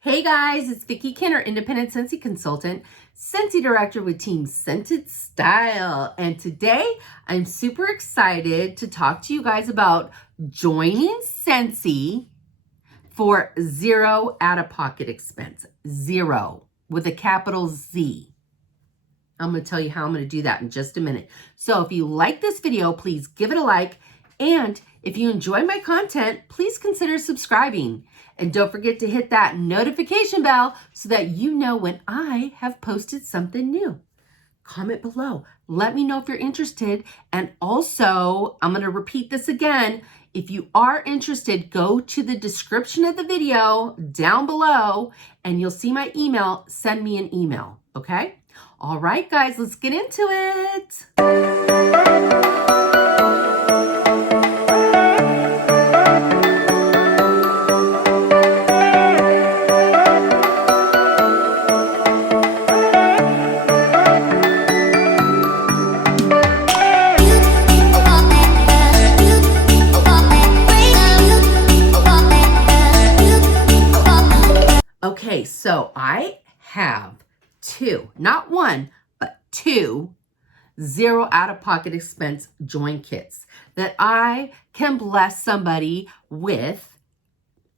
Hey guys, it's Vicki Kinner, independent Scentsy consultant, Scentsy director with Team Scented Style. And today I'm super excited to talk to you guys about joining Scentsy for zero out-of-pocket expense. Zero with a capital Z. I'm going to tell you how I'm going to do that in just a minute. So if you like this video, please give it a like. And if you enjoy my content, please consider subscribing. And don't forget to hit that notification bell so that you know when I have posted something new. Comment below. Let me know if you're interested. And also, I'm going to repeat this again. If you are interested, go to the description of the video down below and you'll see my email. Send me an email, okay? All right, guys, let's get into it. Okay, so I have two, not one, but two zero out-of-pocket expense join kits that I can bless somebody with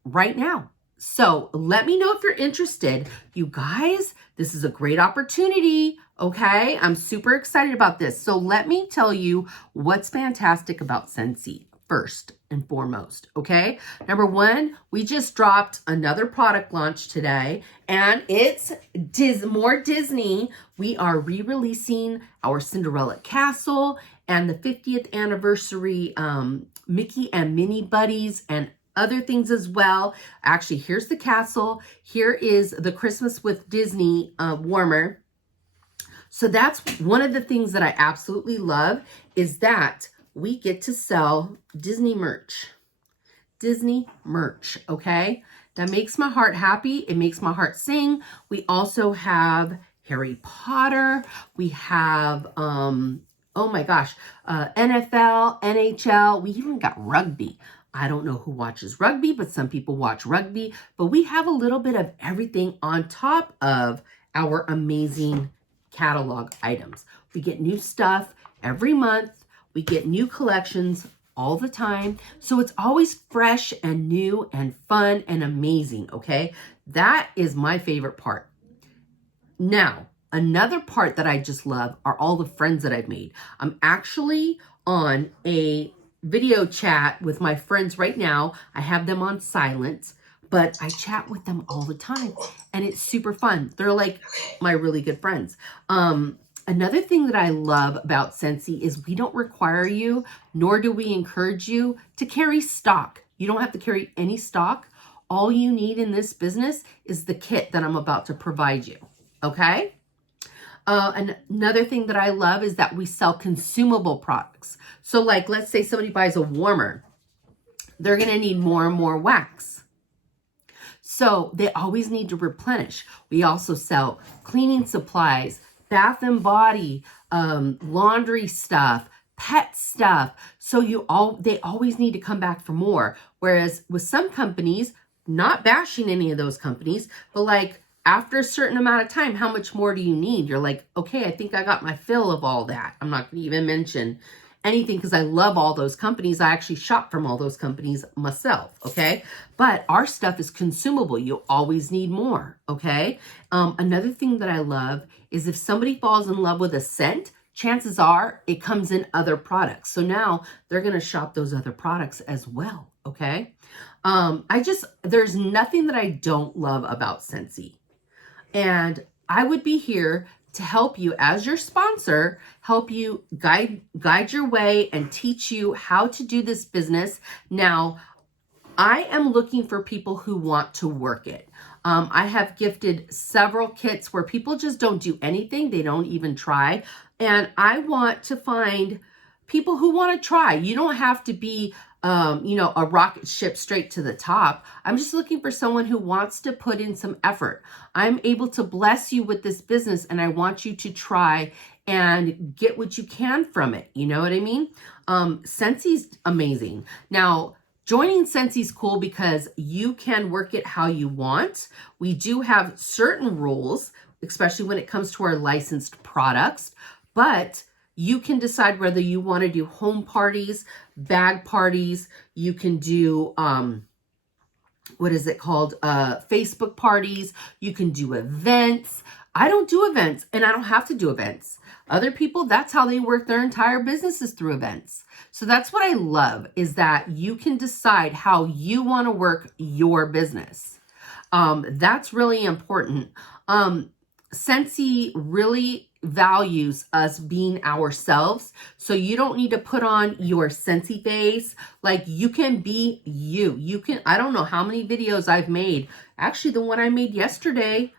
right now. So let me know if you're interested. You guys, this is a great opportunity, okay? I'm super excited about this. So let me tell you what's fantastic about Scentsy first and foremost, okay? Number one, we just dropped another product launch today, and it's more Disney. We are re-releasing our Cinderella Castle and the 50th anniversary Mickey and Minnie Buddies and other things as well. Actually, here's the castle. Here is the Christmas with Disney warmer. So that's one of the things that I absolutely love is that we get to sell Disney merch. Disney merch, okay? That makes my heart happy. It makes my heart sing. We also have Harry Potter. We have, oh my gosh, NFL, NHL. We even got rugby. I don't know who watches rugby, but some people watch rugby. But we have a little bit of everything on top of our amazing catalog items. We get new stuff every month. We get new collections all the time. So it's always fresh and new and fun and amazing, okay? That is my favorite part. Now, another part that I just love are all the friends that I've made. I'm actually on a video chat with my friends right now. I have them on silent, but I chat with them all the time and it's super fun. They're like my really good friends. Another thing that I love about Scentsy is we don't require you, nor do we encourage you to carry stock. You don't have to carry any stock. All you need in this business is the kit that I'm about to provide you, okay? And another thing that I love is that we sell consumable products. So like, let's say somebody buys a warmer. They're going to need more and more wax. So they always need to replenish. We also sell cleaning supplies, bath and body, laundry stuff, pet stuff. So they always need to come back for more. Whereas with some companies, not bashing any of those companies, but like after a certain amount of time, how much more do you need? You're like, okay, I think I got my fill of all that. I'm not going to even mention anything because I love all those companies. I actually shop from all those companies myself, okay? But our stuff is consumable. You always need more, okay? Another thing that I love is if somebody falls in love with a scent, chances are it comes in other products. So now they're going to shop those other products as well, okay? There's nothing that I don't love about Scentsy. And I would be here to help you as your sponsor, help you guide your way and teach you how to do this business. Now, I am looking for people who want to work it. I have gifted several kits where people just don't do anything. They don't even try. And I want to find people who want to try. You don't have to be a rocket ship straight to the top. I'm just looking for someone who wants to put in some effort. I'm able to bless you with this business and I want you to try and get what you can from it. You know what I mean? Scentsy's amazing. Now, Joining Scentsy is cool because you can work it how you want. We do have certain rules, especially when it comes to our licensed products, but you can decide whether you want to do home parties, bag parties. You can do, what is it called? Facebook parties. You can do events. I don't do events, and I don't have to do events. Other people, that's how they work their entire businesses, through events. So that's what I love, is that you can decide how you want to work your business. That's really important. Scentsy really values us being ourselves. So you don't need to put on your Scentsy face. Like, you can be you. You can, I don't know how many videos I've made. Actually, the one I made yesterday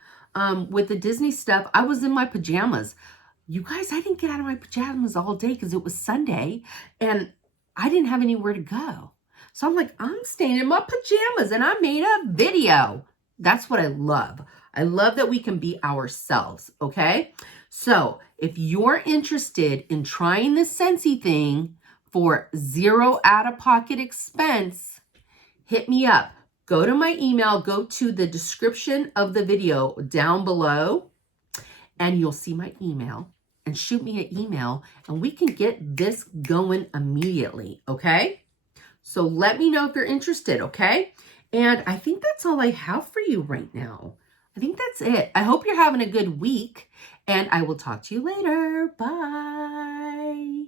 with the Disney stuff, I was in my pajamas. You guys, I didn't get out of my pajamas all day because it was Sunday and I didn't have anywhere to go. So I'm like, I'm staying in my pajamas and I made a video. That's what I love. I love that we can be ourselves, okay? So if you're interested in trying this Scentsy thing for zero out-of-pocket expense, hit me up. Go to my email, go to the description of the video down below, and you'll see my email, and shoot me an email, and we can get this going immediately, okay? So let me know if you're interested, okay? And I think that's all I have for you right now. I think that's it. I hope you're having a good week, and I will talk to you later. Bye.